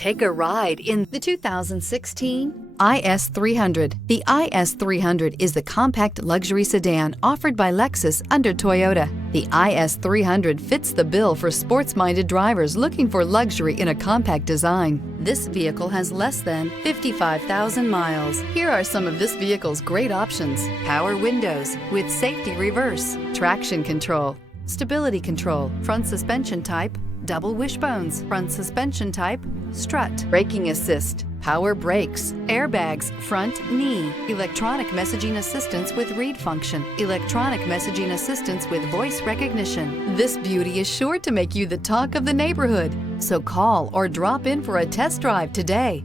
Take a ride in the 2016 IS300. The IS300 is the compact luxury sedan offered by Lexus under Toyota. The IS300 fits the bill for sports-minded drivers looking for luxury in a compact design. This vehicle has less than 55,000 miles. Here are some of this vehicle's great options: power windows with safety reverse, traction control, stability control, front suspension type, double wishbones, front suspension type, strut, braking assist, power brakes, airbags, front knee, electronic messaging assistance with read function, electronic messaging assistance with voice recognition. This beauty is sure to make you the talk of the neighborhood. So call or drop in for a test drive today.